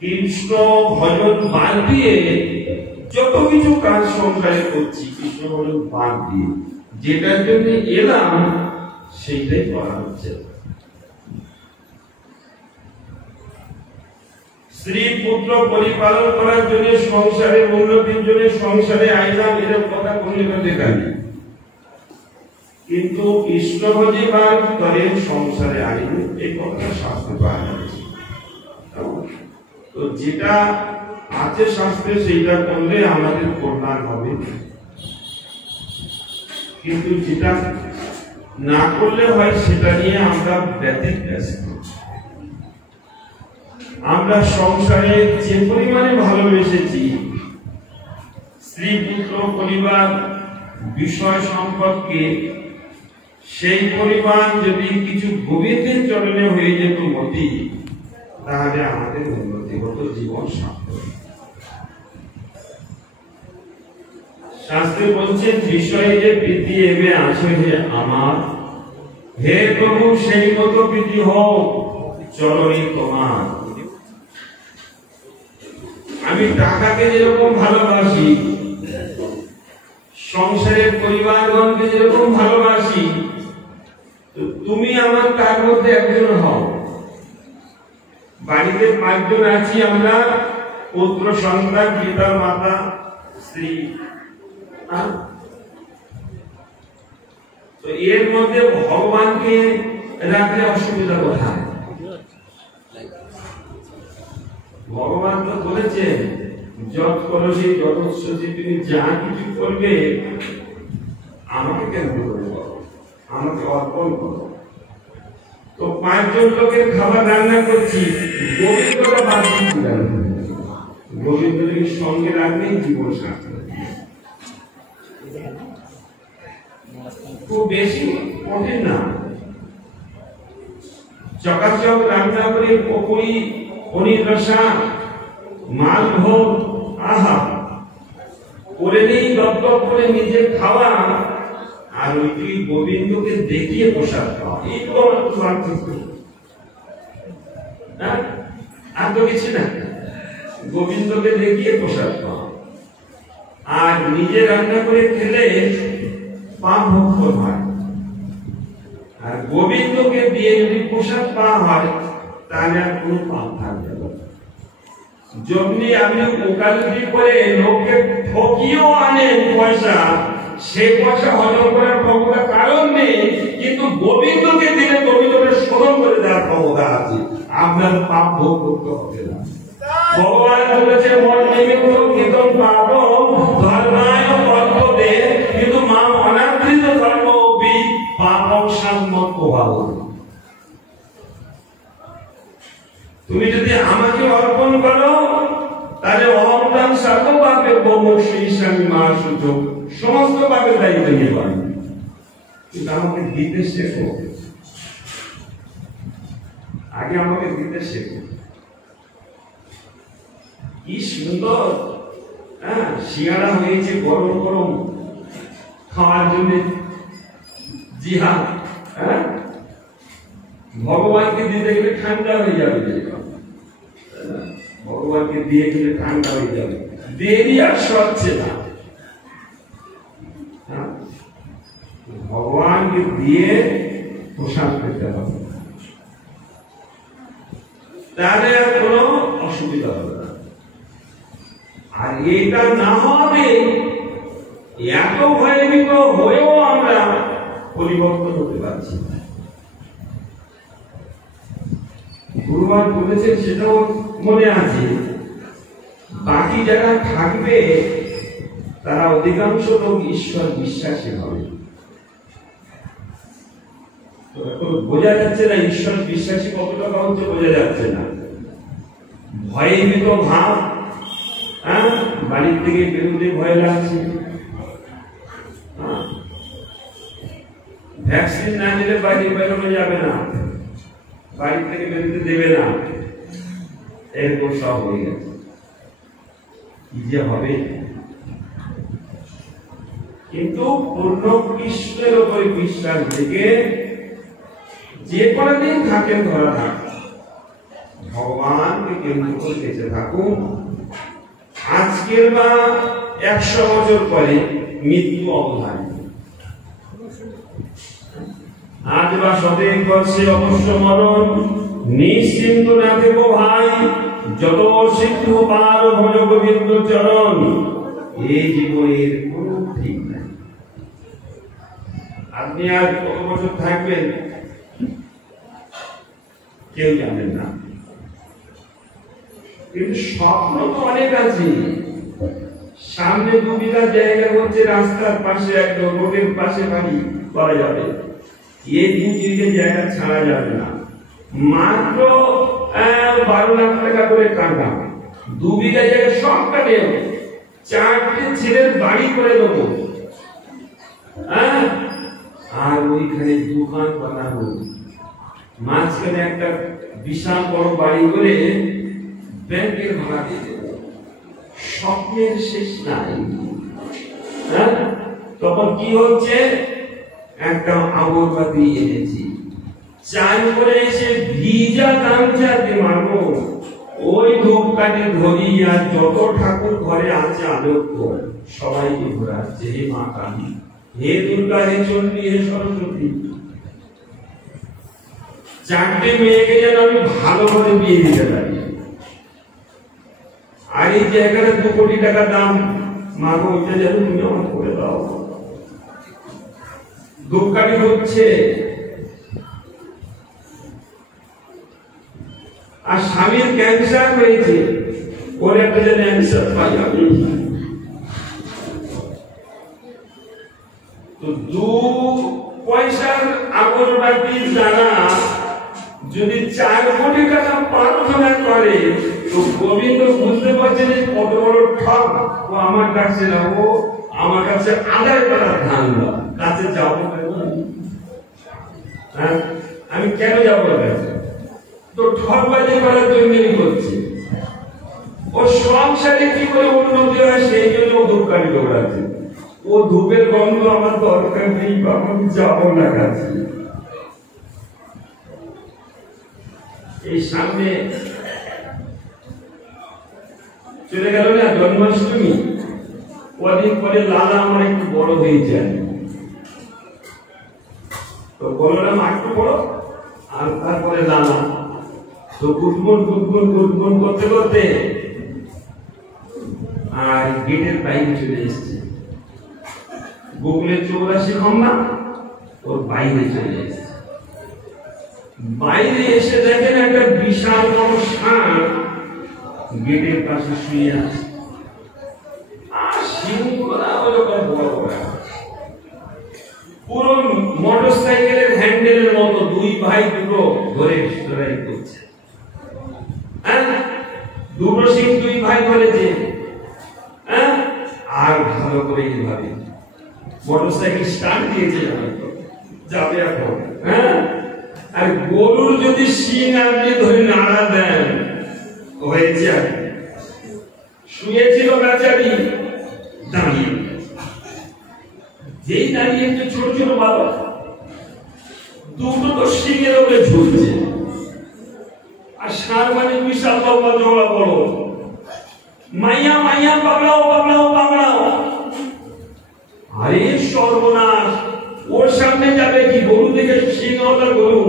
কৃষ্ণ ভজন বাদ দিয়ে যত কিছু কাজ সংসারে করছি কৃষ্ণ ভজন বাদ দিয়ে যেটার জন্য এলাম সেইটাই করা হচ্ছে। স্ত্রী পুত্র পরিপালন করার জন্য সংসারের উন্নতির জন্য সংসারে আইলাম, এরকম কথা কোনো লেখা নেই, কিন্তু কৃষ্ণ ভজি বার করে সংসারে আইন এই কথা শাস্ত্রে পাওয়া যাচ্ছে। তো যেটা আছে শাস্ত্রে সেইটা করলে আমাদের কল্যাণ হবে, কিন্তু যেটা না করলে হয় সেটা নিয়ে আমরা ব্যতিব্যস্ত। আমরা সংসারে যে পরিমাণে ভালোবেসেছি, স্ত্রী পুত্র পরিবার বিষয় সম্পর্কে, সেই পরিমাণ যদি কিছু গোবিন্দের চরণে হয়ে যেত মতি, তাহলে আমাদের উন্নতি হতো, জীবন সার্থক। শাস্ত্রে বলছেন বিষয়ে যে প্রীতি এবে আছে হে আমার, হে প্রভু সেই মতো প্রীতি হোক চরণে তোমার। আমি টাকাকে যেরকম ভালোবাসি, সংসারের পরিবারগণকে যেরকম ভালোবাসি, তো তুমি আমার তার মধ্যে একজন হও। বাড়িতে 5 জন আছি আমরা, পুত্র সন্তান, পিতা মাতা স্ত্রী, তো এর মধ্যে ভগবানকে রাখলে অসুবিধা কোথায়? ভগবান তো বলেছেন যত করছি যতস্বসি, তুমি যা কিছু করবে আমাকে কেন্দ্র করে করো, আমাকে অর্পণ করো। তো 5 জন লোকের খাবার রান্না করছি, গোবিন্দটা বাদ দিয়ে গোবিন্দকে সঙ্গে রাখলেই জীবন সার্থক। খুব বেশি কঠিন না, চকাচক রান্না করে পকড়ি, পনির রসা, মালভোগ, আহা করে নেই দপ করে নিজে খাওয়া, আর ওইটি গোবিন্দকে দেখিয়ে প্রসাদ খাওয়া, এই তো আর তো কিছু না, গোবিন্দকে দেখিয়ে প্রসাদ খাওয়া। আর নিজে রান্না করে খেলে পাপ ভক্ত হয়, আর গোবিন্দকে দিয়ে যদি প্রসাদ পাওয়া হয় তাহলে আর কোনো পাপ থাকবে না। যদি আপনি ওকালতি করে লোককে ঠকিয়েও আনেন পয়সা, সে পয়সা হজম করার ক্ষমতা কারণ নেই, কিন্তু গোবিন্দকে দিলে গোবিন্দকে স্মরণ করে দেওয়ার ক্ষমতা আছে, আপনার পাপ ভোগ করতে হবে না। ভগবান বলেছে মন নিমিত্ত কীর্তন পাপ ধর্মায় কর্তব্যে, কিন্তু মা অনাদৃত ধর্ম অপি পাপং সাম্যক প্রভাব। তুমি যদি আমাকে অর্পণ করো তাহলে অহংকার সর্ব পাপে বহু মা সুযোগ সমস্ত পাপের দায়িত্ব নিয়ে পারবে, কিন্তু আমাকে দিতে শেখো, আগে আমাকে দিতে শেখো। কি সুন্দর শিয়ারা হয়েছে গরম গরম খাওয়ার জন্য, জিহাদ ভগবানকে দিতে গেলে ঠান্ডা হয়ে যাবে, ভগবানকে দিয়ে গেলে ঠান্ডা হয়ে যাবে, দেরি আর সচ্ছে না। ভগবানকে দিয়ে প্রসাদ পেতে হবে, তাহলে আর কোনো অসুবিধা হবে না। আর এটা না হবে, এত ভয়ভীত হয়েও আমরা পরিবর্তন হতে পারছি না। গুরুবার বলেছেন, সেটাও মনে আছে, বাকি যারা থাকবে তারা অধিকাংশ লোক ঈশ্বর বিশ্বাসী হবে। বোঝা যাচ্ছে না ঈশ্বর বিশ্বাসী কতটা হচ্ছে, বোঝা যাচ্ছে না। ভয়ভীত ভাব, বাড়ির থেকে বেরোতে ভয় লাগছে, ভ্যাকসিন না নিলে বাইরে বেরোনো যাবে না, বাড়ি থেকে বেরোতে দেবে না, এরকম সব হয়ে গেছে। কি যে হবে, কিন্তু পূর্ণ কৃষ্ণের উপরে বিশ্বাস থেকে যে কদিন থাকেন ধরা থাক, ভগবানকে কেন্দ্র করে বেঁচে থাকুন। আজকের বা 100 বছর পরে মৃত্যু অবধারিত। আজ বা 100 বর্ষে অবশ্য মরণ, নিশ্চিন্ত না দেবো ভাই, যত সিদ্ধ পার ভজ গোবিন্দ চরণ। এই জীবনের কোনো ঠিক নাই। আপনি আর কত বছর থাকবেন কেউ জানেন না, কিন্তু স্বপ্ন তো অনেক আছে। সামনে 2 বিঘা জায়গা হচ্ছে, রাস্তার পাশে একদম রোডের পাশে বাড়ি করা যাবে। এই 2 বিঘা জায়গা ছাড়া যাবে না। মাত্র 12 লাখ টাকা করে টাকা, 2 বিঘা জায়গা সবটা নেব, 4টে ছেলের বাড়ি করে দেবো। আর ওইখানে দোকান বানাবো, মাঝখানে একটা বিশাল বড় বাড়ি করে ব্যাংকের ভাড়া দিয়ে দেবো। স্বপ্নের শেষ নাই। তখন কি হচ্ছে, একটা আগরবাতি এনেছি, চান করে এসে ভিজা গামছাতে মারবো, ওই ধূপকাঠি ধরিয়া যত ঠাকুর ঘরে আছে আলোক সবাইকে ঘোরাচ্ছে, হে মা কালী, হে দুর্গা, হে চণ্ডী, হে সরস্বতী। 4টে মেয়েকে যেন আমি ভালো করে বিয়ে দিতে পারি। আর এই জায়গাটা 2 কোটি টাকা দাম, মাগো ওইটা যেন তুমি আমার করে দাও। ধূপকাঠি হচ্ছে, আর স্বামীর ক্যান্সার হয়েছে, ওর একটা যেন অ্যান্সার পাই আমি। তো 2 পয়সার আগরবাতির দ্বারা যদি 4 কোটি টাকা প্রার্থনা করে, তো গোবিন্দ বুঝতে পারছে যে কত বড় ঠক। ও আমার কাছে না, ও আমার কাছে আদায় করার ধান কাছে যাবো আমি কেন যাবো কাছে? তো ঠকবাজি করার জন্যই করছে। ও সংসারে কি করে উন্নতি হয় সেই জন্য ও ধূপকাঠি দৌড়াচ্ছে। ও ধূপের গন্ধ আমার দরকার নেই, বাবা আমি যাবো না কাছে। এই সামনে চলে গেল না জন্মাষ্টমী, কদিন পরে লালা আমার একটু বড় হয়ে যায়। তো বললাম একটু বড়, আর তারপরে লালা। তো গুটগুন গুটগুন গুটগুন করতে করতে আর গেটের বাইরে চলে এসছে। গোকুলের 84 খম্বা ওর বাইরে চলে এসছে। বাইরে এসে দেখেন একটা বিশাল বড় ষাঁড় গেটের পাশে শুয়ে আছে। আর সিংহরা ওরকম বড় বড়, পুরো মোটর সাইকেলের হ্যান্ডেলের মতো, 2 ভাই দুটো ধরে লড়াই করছে। দুটো সিং 2 ভাই বলেছে, আর ভালো করে এইভাবে মোটর সাইকেল স্টার্ট দিয়েছে যাবে এখন। আর গরুর যদি সিং আপনি ধরে নাড়া দেন হয়েছে। শুয়েছিল বেচারি, দাঁড়িয়ে, যেই দাঁড়িয়ে একটু ছোট ছোট বালক, দুটো তো সিংয়ের উপরে ঝুলছে। আর ষাঁড় মানে বিশাল লম্বা জোড়া বড়, মাইয়া মাইয়া পাগলাও পাগলাও পাগলাও। আরে সর্বনাশ, ওর সামনে যাবে কি? গরু দেখে, সিংহটা গরু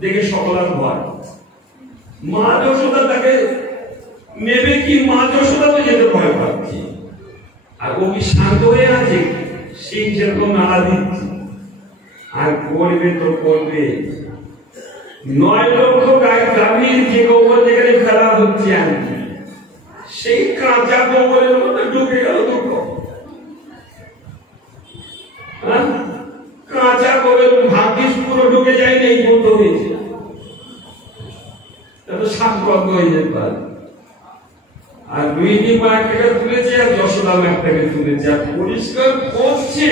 দেখে সকলার ভয়। মা যশোদা তাকে নেবে কি? মা যশোদা তো যেতে ভয় পাচ্ছে। আর ও কি শান্ত হয়ে আছে? সিং যেরকম নাড়া দিচ্ছে, আর করবে তো করবে। 9 লক্ষ গাভীর যে গোবর যেখানে ফেলা হচ্ছে, সেই কাঁচা গোবরের মধ্যে ঢুকে গেল দুটো। কাঁচা গোবর ভাগ্যিস পুরো ঢুকে যায়নি, এই বন্ধ হয়েছে, শ্বাসবদ্ধ হয়ে যেতে পারে। আর রোহিণী মা একটাকে তুলেছে, আর যশোদা একটাকে তুলেছে, আর পরিষ্কার করছে।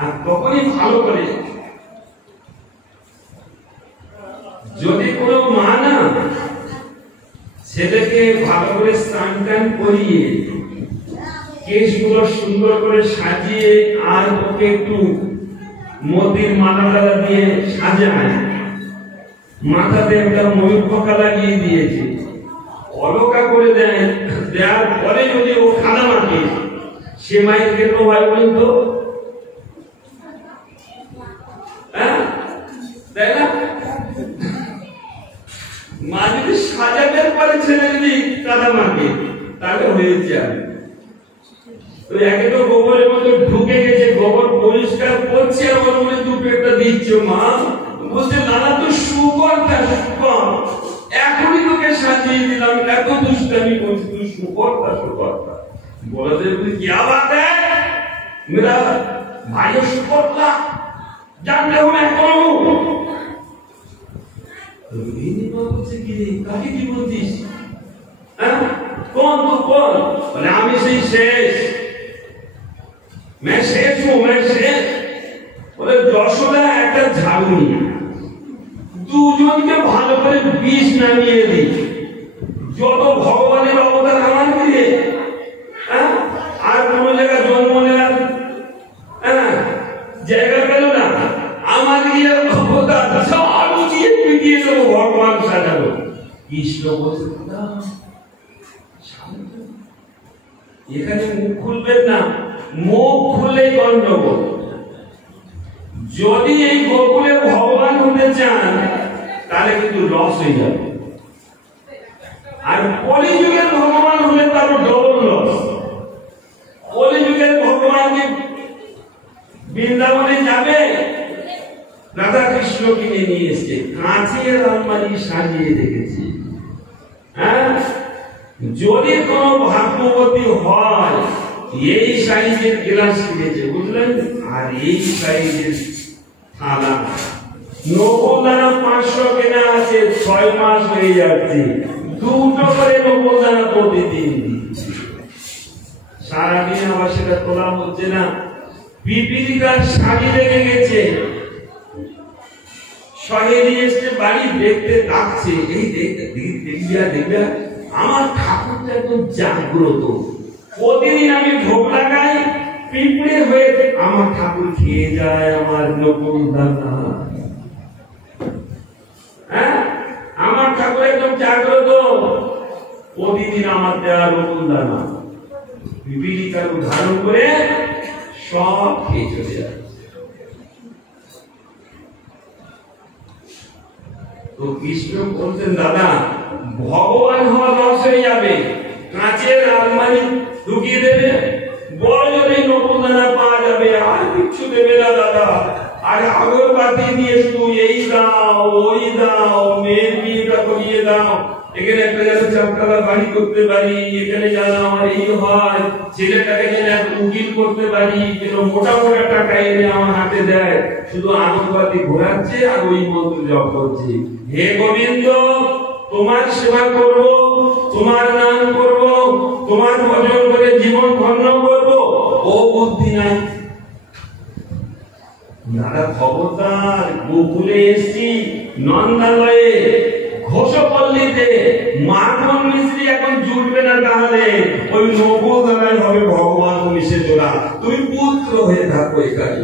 আর তখনই ভালো করে, যদি কোনো মা না ছেলেকে ভালো করে স্নান টান করিয়ে, কেশগুলো সুন্দর করে সাজিয়ে, আর ওকে একটু মতির মালা দিয়ে সাজায়, মাথাতে একটা ময়ূর পাখা দিয়েছে, অলকা করে দেয়, দেওয়ার পরে যদি ও খানা মাখে, সে মায়ের কেন হয় বলেন তো? হ্যাঁ, তাই না? মা যদি সাজাবের পরে ছেলে যদি কাদা মাখে, তাহলে হয়েছে আমি তো একে তো গোবরের মধ্যে ঢুকে গেছে, গোবর পরিষ্কার করছে আর ওর মধ্যে দুটো একটা দিচ্ছে। মা বলছে নানা তো সুকর্তা, সুকর এখনই তোকে সাজিয়ে দিলাম, এত দুষ্টামি করছি, তুই সুকর্তা সুকর্তা। বলতে क्या बात है, मेरा भाई सुकर्ता जानते हो मैं कौन हूँ? বলছে কি কাকে কি বলছিস? হ্যাঁ, কোন তো কোন? বলে আমি সেই শেষ, मैं शेष हूं, मैं शेष। बोले যশোদা একটা ঝাড়ু নিয়ে দুজনকে ভালো করে বিষ নামিয়ে দি, যত ভগবানের অবতার আমার দিয়ে, হ্যাঁ, আর কোন জায়গায় জন্ম নেওয়ার জায়গা পেল না, আমার দিয়ে অবতার ঝাড়ু দিয়ে পিটিয়ে দেবো, ভগবান সাজাবো। কৃষ্ণ বলছে এখানে মুখ খুলবেন না, মুখ খুললেই গন্ডগোল। যদি এই গোকুলে ভগবান হতে চান তাহলে কিন্তু লস হয়ে যাবে, আর কলিযুগের ভগবান হলে তারও ডবল লস। কলিযুগের ভগবানকে বৃন্দাবনে যাবে, রাধা কৃষ্ণ কিনে নিয়ে এসছে, কাঁচের আলমারি সাজিয়ে রেখেছে। হ্যাঁ, যদি কোন ভাগ্যবতী হয় এই সাইজের গ্লাস কিনেছে, বুঝলেন, আর এই সাইজের থালা, নকলদানা 500 কেনা আছে, 6 মাস হয়ে যাচ্ছে, দুটো করে নকলদানা প্রতিদিন দিচ্ছে, সারাদিন আবার সেটা তোলা হচ্ছে না। পিপিলিকার শাড়ি লেগে গেছে, সহেলি এসে বাড়ি দেখতে ডাকছে, এই দেখবে আমার ঠাকুরটা একদম জাগ্রত, প্রতিদিন আমি ভোগ লাগাই, পিঁপড়ে হয়ে আমার ঠাকুর খেয়ে যায় আমার নকল দানা। হ্যাঁ, আমার ঠাকুর একদম জাগ্রত, প্রতিদিন আমার দেওয়া নকল দানা। পিপিলিকার উদাহরণ করে সব খেয়ে চলে যায়। তো কৃষ্ণ বলছেন দাদা ভগবান হওয়া লস হয়ে যাবে, কাঁচের আলমারি ঢুকিয়ে দেবে, বড় যদি নকলদানা পাওয়া যাবে, আর কিচ্ছু দেবে না দাদা। আর আগরবাতি দিয়ে শুধু এই দাও ওই দাও, মেয়ের বিয়েটা করিয়ে দাও, এখানে একটা যেন চারতলা বাড়ি করতে পারি, এখানে যেন আমার এই হয়, ছেলেটাকে যেন উকিল করতে পারি, যেন মোটা মোটা টাকা এনে আমার হাতে দেয়, শুধু আগরবাতি ঘোরাচ্ছে আর ওই মন্ত্র জপ করছে। হে গোবিন্দ, তোমার সেবা করব, তোমার নাম করব, তোমার ভজন করে জীবন ধন্য করব, ও বুদ্ধি নাই। দাদা খবরদার, গোকুলে এসছি, নন্দালয়ে, ঘোষপল্লীতে, মাখন মিস্ত্রি এখন জুটবে না, তাহলে ওই নকল দানায় হবে ভগবান মিশে চলা, তুমি পুত্র হয়ে থাকো এখানে।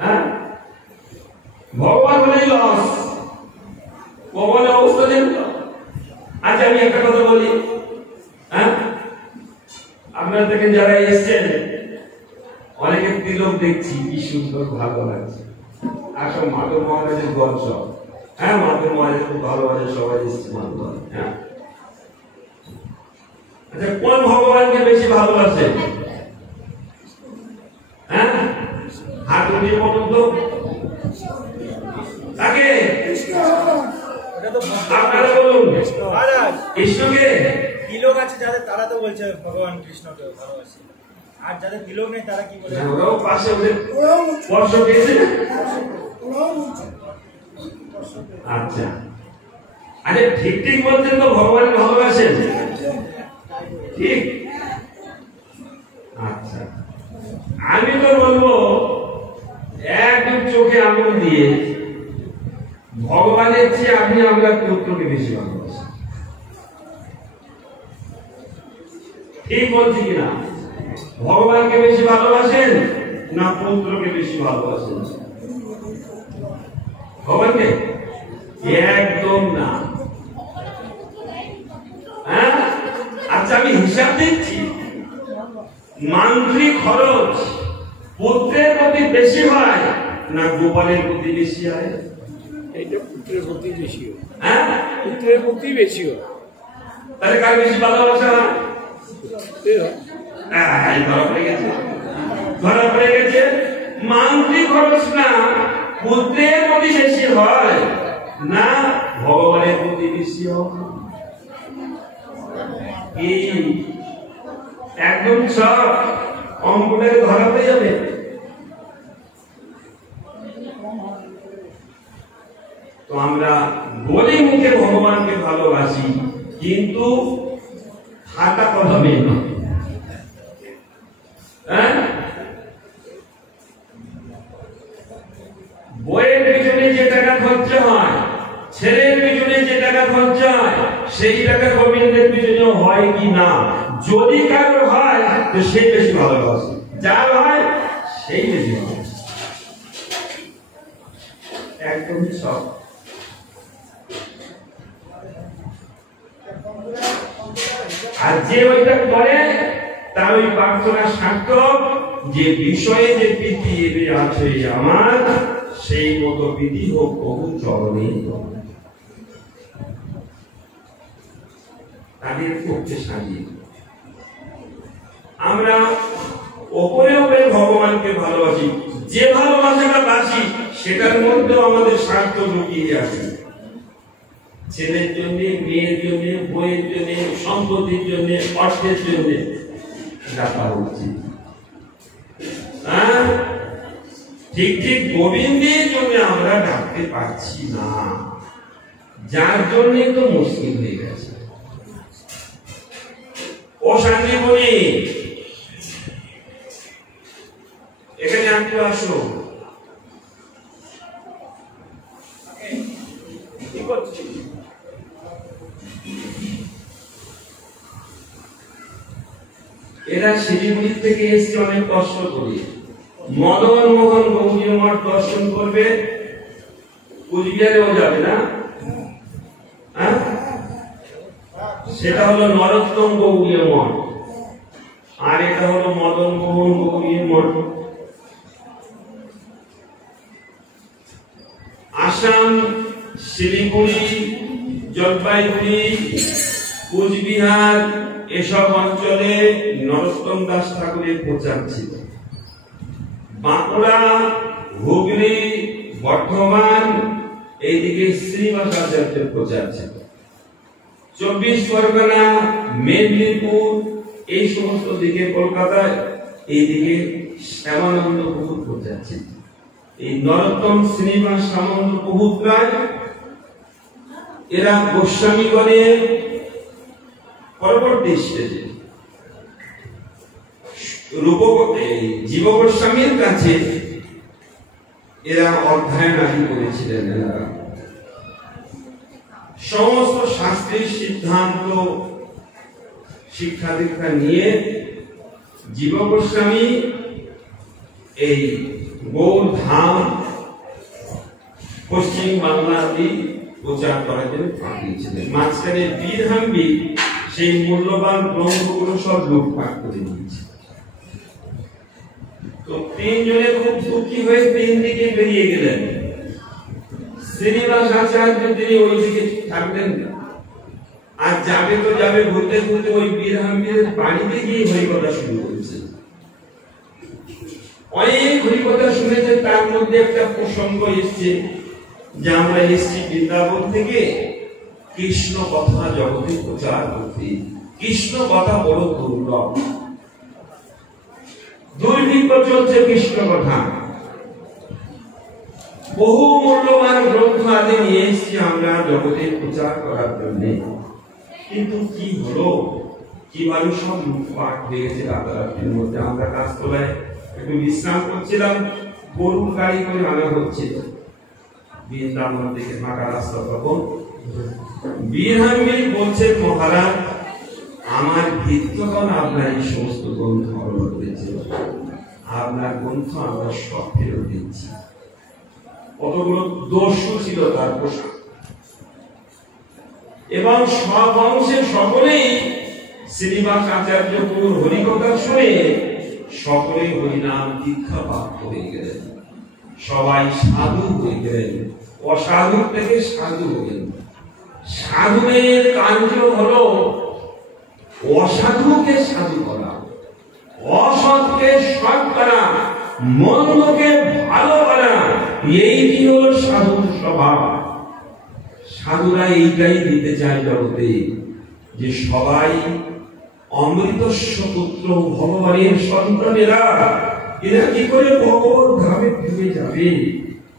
হ্যাঁ, ভগবান হলেই লস, ভগবানের অবস্থা দেখল। আচ্ছা আমি একটা কথা বলি, হ্যাঁ, আপনারা দেখেন যারা এসছেন অনেকে তিলক দেখছি, কি সুন্দর ভালো লাগছে, আর সব মাধব মহারাজের গল সব। হ্যাঁ, মাধব মহারাজ খুব ভালোবাসে, সবাই এসছে মাধব। হ্যাঁ, আচ্ছা কোন ভগবানকে বেশি ভালোবাসেন? হ্যাঁ, হাত উঠিয়ে বলুন তো, তাকে আপনারা বলুন। কৃষ্ণকে তিলক আছে যাদের, তারা তো বলছে ভগবান কৃষ্ণকে ভালোবাসে, আর যাদের তিলক নেই তারা কি বলে? ওরাও পাশে ওদের স্পর্শ পেয়েছে। আচ্ছা আচ্ছা, ঠিক ঠিক বলছেন তো, ভগবান ভালোবাসেন, ঠিক? আচ্ছা, আমি তো বলবো একদম চোখে আঙুল দিয়ে, ভগবানের চেয়ে আপনি আমরা পুত্রকে বেশি ভালোবাসেন। ঠিক বলছি কিনা? ভগবানকে বেশি ভালোবাসেন না পুত্রকে বেশি ভালোবাসেন? ভগবানকে একদম একদম না। হ্যাঁ, আচ্ছা আমি হিসাব দিচ্ছি, মান্থলি খরচ পুত্রের প্রতি বেশি হয় না গোপালের প্রতি বেশি হয়? এইটা পুত্রের প্রতি বেশি হয়। হ্যাঁ, পুত্রের প্রতি বেশি হয়। তাহলে কার বেশি ভালোবাসা হয়? ধরা পড়ে গেছে। মান্থলি খরচ না পুত্রের প্রতি বেশি হয় না ভগবানের প্রতি বেশি হয়? একদম সব অঙ্কটাকে ধরা পড়ে যাবে। তো আমরা বলি মুখে ভগবানকে ভালোবাসি, কিন্তু হাঁটা কথা মেয়ে নয়। বইয়ের পিছনে যে টাকা খরচা হয়, ছেলের পিছনে যে টাকা খরচা হয়, সেই টাকা গোবিন্দের পিছনে হয় কি না? যদি কারো হয় তো সেই বেশি ভালোবাসে, যার হয় সেই বেশি ভালোবাসে। একদম সব। আর যে ওইটা করে তার ওই প্রার্থনা সার্থক, যে বিষয়ে যে প্রীতি আছে আমার, সেই মতো প্রীতি হোক বহু চরণে। তাদের পক্ষে সাজিয়ে আমরা ওপরে ওপরে ভগবানকে ভালোবাসি, যে ভালোবাসাটা বাসি সেটার মধ্যেও আমাদের স্বার্থ লুকিয়ে আছে। ছেলের জন্য, মেয়ের জন্য, বইয়ের জন্য, সম্পত্তির জন্য, অর্থের জন্য ডাকা উচিত। ঠিক ঠিক গোবিন্দের জন্য আমরা ডাকতে পারছি না, যার জন্য তো মুশকিল হয়ে গেছে। ও সঞ্জীবনী, এখানে একটু আসো। কি করছি? এরা শিলিগুড়ি থেকে এসছে অনেক কষ্ট করে, মদন মোহন গৌরী মঠ দর্শন করবে। কুচবিহারেও যাবে না? সেটা হলো নরোত্তম গৌরী মঠ, আর এটা হলো মদন মোহন গৌরী মঠ। আসাম, শিলিগুড়ি, জলপাইগুড়ি, কুচবিহার এসব অঞ্চলে নরোত্তম দাস ঠাকুরের প্রচার ছিল। বাঁকুড়া, হুগলি, বর্ধমান এইদিকে শ্রীনিবাসাচার্যের প্রচার ছিল। 24 পরগনা, মেদিনীপুর এই সমস্ত দিকে, কলকাতায় এইদিকে শ্যামানন্দ প্রভুর প্রচার ছিল। এই নরোত্তম, শ্রীনিবাস, সামন্ত প্রভুরা এরা গোস্বামীগণের পরবর্তী স্টেজে জীব গোস্বামীর কাছে এরা অধ্যয়ন আদি করেছিলেন। সমস্ত শাস্ত্রীয় সিদ্ধান্ত শিক্ষা দীক্ষা নিয়ে জীব গোস্বামী এই গৌড় ধাম পশ্চিম বাংলাতে প্রচার করার জন্য পাঠিয়েছিলেন। মাঝখানে বীরহাম্বি সেই মূল্যবান গ্রন্থগুলো সব লুটপাট করে দিয়েছে। তো তিনজনে খুব দুঃখী হয়ে তিন দিকে বেরিয়ে গেলেন। শ্রীনিবাস আচার্য তিনি ওই দিকে থাকলেন, আর যাবে তো যাবে, ঘুরতে ঘুরতে ওই বীরহাম্বির বাড়িতে গিয়ে হরিকথা শুরু করেছে। অনেক হরিকথা শুনেছে, তার মধ্যে একটা প্রসঙ্গ এসছে যে আমরা এসছি বৃন্দাবন থেকে কৃষ্ণ কথা জগতে প্রচার করতে। কৃষ্ণ কথা বড় দুর্লভ, দুর্ভিক্ষ চলছে কৃষ্ণ কথা। বহু মূল্যবান গ্রন্থ আদি নিয়ে এসছি আমরা জগতে প্রচার করার জন্য, কিন্তু কি হলো, কিভাবে সব লুটপাট হয়ে গেছে রাতারাতির মধ্যে। আমরা গাছতলায় একটু বিশ্রাম করছিলাম, গরুর গাড়ি করে আনা হচ্ছিল বৃন্দাবন থেকে ফাঁকা রাস্তা। তখন বীরহাম্বি বলছে, মহারাজ আমার ভিত্তগণ আপনার এই সমস্ত গ্রন্থ অর্ডার করেছে, আপনার গ্রন্থ আমরা সব ফেরত দিচ্ছি। কতগুলো দোষ ছিল তার পোশাক। এবং সব অংশে সকলেই শ্রীনিবাস আচার্য গুরুর হরিকথা শুনে সকলে হরিনাম দীক্ষা প্রাপ্ত হয়ে গেলেন, সবাই সাধু হয়ে গেলেন, অসাধু থেকে সাধু হলেন। সাধুদের কার্য হলো অসাধুকে সাধু করা, অসৎকে সৎ করা, মন্দকে ভালো করা, এইটি হলো সাধুর স্বভাব। সাধুরা এইটাই দিতে চায় জগতে, যে সবাই অমৃতস্য পুত্র ভগবানের সন্তানেরা, এরা কি করে ভগবত ধামে ফিরে যাবে,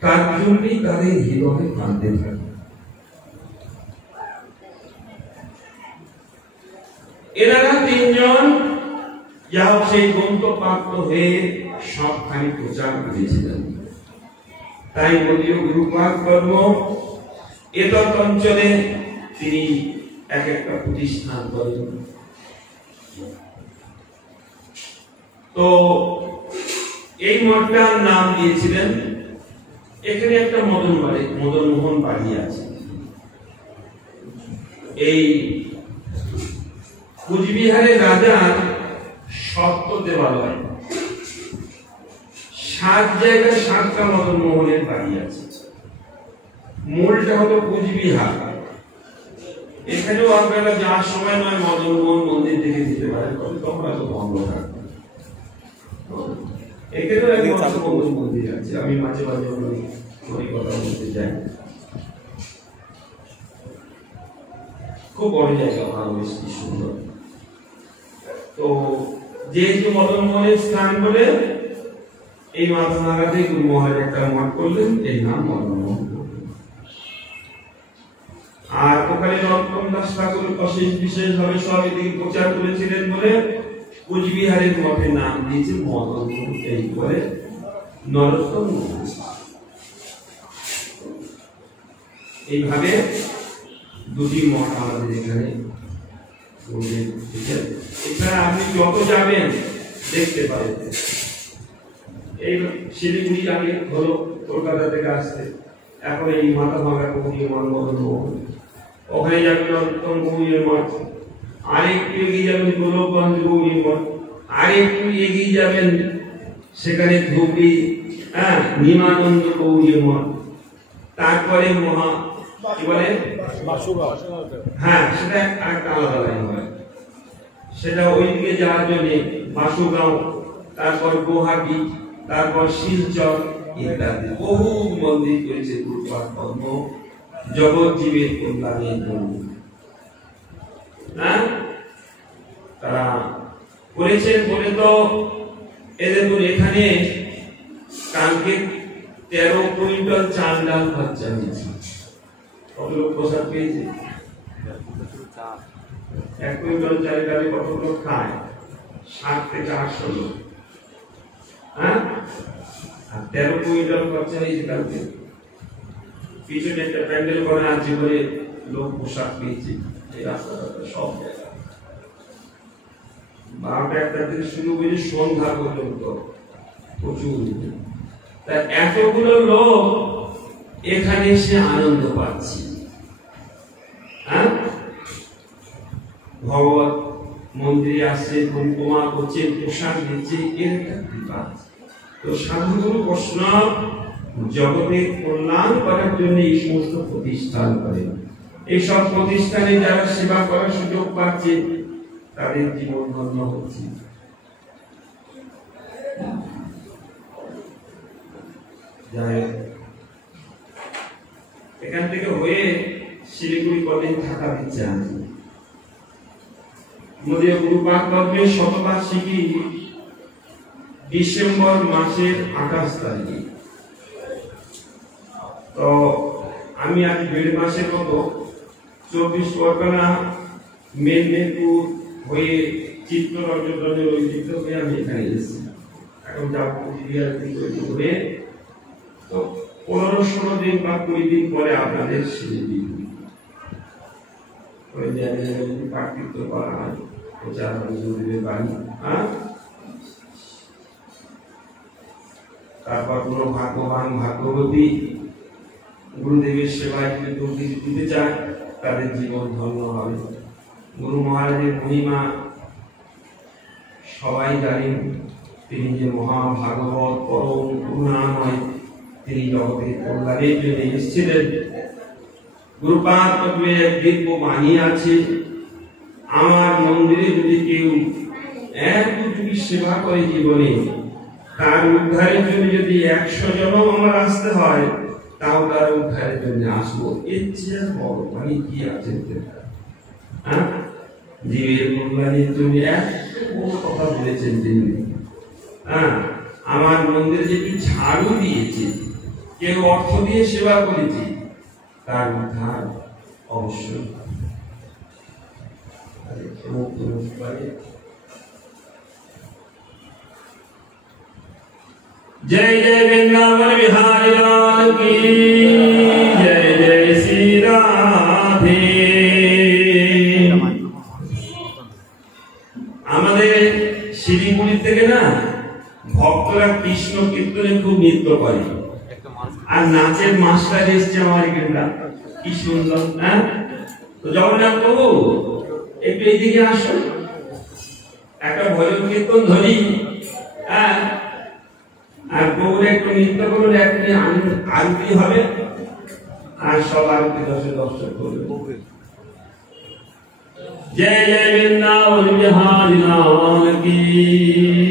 তার জন্যই তাদের হৃদয়ে কাঁদতে থাকে। এনারা তিনজন যা সেই গন্তব্যপ্রাপ্ত হয়ে সবখানি প্রচার করেছিলেন। তাই বলিও গুরুপাদ কর্ম এতৎ অঞ্চলে তিনি এক একটা প্রতিষ্ঠান করেন। তো এই মঠটার নাম দিয়েছিলেন, এখানে একটা মদনমোহন বাড়ি আছে। এই কুচবিহারের রাজার সপ্ত দেবালয়, 7 জায়গায় 7টা মদনমোহনের বাড়ি আছে। মূলটা হলো কুচবিহার। এখানেও আপনারা যার সময় নয় মদনমোহন মন্দির দেখে দিতে পারেন, তখন হয়তো বন্ধ থাকবে। এখানেও এক মদনমোহন মন্দির আছে, আমি মাঝে মাঝে ওই কথা বলতে যাই। খুব বড় জায়গা, ভালো, বেশ কি সুন্দর। তো যেহেতু মদনমোহনের স্থান বলে এই মাথা নাগাতে গুরু মহারাজ একটা মঠ করলেন, এই নাম মদনমোহন। আর ওখানে নরোত্তম দাস ঠাকুর বিশেষভাবে সব এদিকে প্রচার করেছিলেন বলে কুচবিহারের মঠের নাম দিয়েছে মদনমোহন, এই করে নরোত্তম। এইভাবে দুটি মঠ আমাদের এখানে। এছাড়া আপনি যত যাবেন দেখতে পারেন। এই শিলিগুড়ি আগে হলো কলকাতা থেকে আসতে, এখন এই মাথা ভাঙা কৌমীয় মঠ মদনমোহন, ওখানে যাবেন নরোত্তম কৌমীয় মঠ, আরেকটু এগিয়ে যাবেন গোলকগঞ্জ কৌমীয় মঠ, আরেকটু এগিয়ে যাবেন সেখানে ধুবড়ি নিমানন্দ কৌমীয় মঠ, তারপরে কি বলে সেটা একটা আলাদা লাইন হয়, সেটা ওইদিকে যাওয়ার জন্য বাসুগাঁও, তারপর গুয়াহাটি, তারপর শিলচর ইত্যাদি বহু মন্দির করেছে গুরুপাদ পদ্ম জগৎ জীবের কল্যাণের জন্য। তারা করেছেন বলে তো এদের এখানে কালকে 13 কুইন্টাল চাল ডাল খরচা হয়েছে। কত লোক প্রসাদ পেয়েছে? 1 কুইন্টাল চাল ডালে কত লোক খায়? 7 থেকে 800 লোক। আর 13 কুইন্টাল খরচা হয়েছে কালকে। পিছনে একটা প্যান্ডেল করা আছে বলে লোক পোশাক পেয়েছে। এই রাস্তাটা সব জায়গা 12টা থেকে শুরু করে সন্ধ্যা পর্যন্ত প্রচুর। তা এতগুলো লোক এখানে এসে আনন্দ পাচ্ছে। ভগবত মন্দিরে আসছে, পরিক্রমা করছে, প্রসাদ দিচ্ছে, এর একটা কৃপা। তো সাধুগুরু বৈষ্ণব জগতের কল্যাণ করার জন্য এই সমস্ত প্রতিষ্ঠান করেন। এইসব প্রতিষ্ঠানে যারা সেবা করার সুযোগ পাচ্ছে তাদের জীবন ধন্য হচ্ছে। এখান থেকে হয়ে শিলিগুড়ি কদিন থাকা দিচ্ছে। আমাদের গুরুপাদ পদ্মের শতবার্ষিকী ডিসেম্বর মাসের 28 তারিখে। তো আমি আজ 1.5 মাসের মতো 24 পরগনা মেদিনীপুর হয়ে চিত্তরঞ্জনের ঐতিহ্য হয়ে আমি এখানে এসেছি। এখন যাব কুচবিহার থেকে, তো 15-16 দিন বা 20 দিন পরে আপনাদের শিলিগুড়ি ওই জায়গায় পার্থিত্ব করা হয়, প্রচার মন্দিরের বাড়ি। তারপর কোনো ভাগ্যবান ভাগ্যবতী গুরুদেবের সেবায় যদি দিতে চায় তাদের জীবন ধন্য হবে। গুরু মহারাজের মহিমা সবাই জানেন, তিনি যে মহাভাগবত পরম করুণাময়, তিনি জগতের কল্যাণের জন্য এসেছিলেন। গুরুপাদ তত্ত্বে এক দিব্য বাণী আছে, আমার মন্দিরে যদি কেউ একটুকু সেবা করে জীবনে, তার উদ্ধারের জন্য যদি 100 জনম আমার আসতে হয়, তাও তার উদ্ধারের জন্য আসবো। এর চেয়ে বড় বাণী কি আছে? জীবের কল্যাণের জন্য এত বড় কথা বলেছেন তিনি। আমার মন্দিরে যে ঝাড়ু দিয়েছে, কেউ অর্থ দিয়ে সেবা করেছে, তার উদ্ধার অবশ্যই। जय जय वृंदावन बिहारी लाल की जय, जय श्री राधे। আমাদের শিলিগুড়ি থেকে না ভক্তরা কৃষ্ণ কীর্তনে খুব নৃত্য করে, আর নাচের মাস্টার এসছে আমার এখানটা, কি সুন্দর। তো জগন্নাথ প্রভু একটু এইদিকে আসো, একটা ভজন কীর্তন ধরি, আর প্রভুর একটু নৃত্য করুন, একটু আরতি হবে, আর সব আরতি দর্শন করবে। जय जय वृंदावन बिहारी लाल की।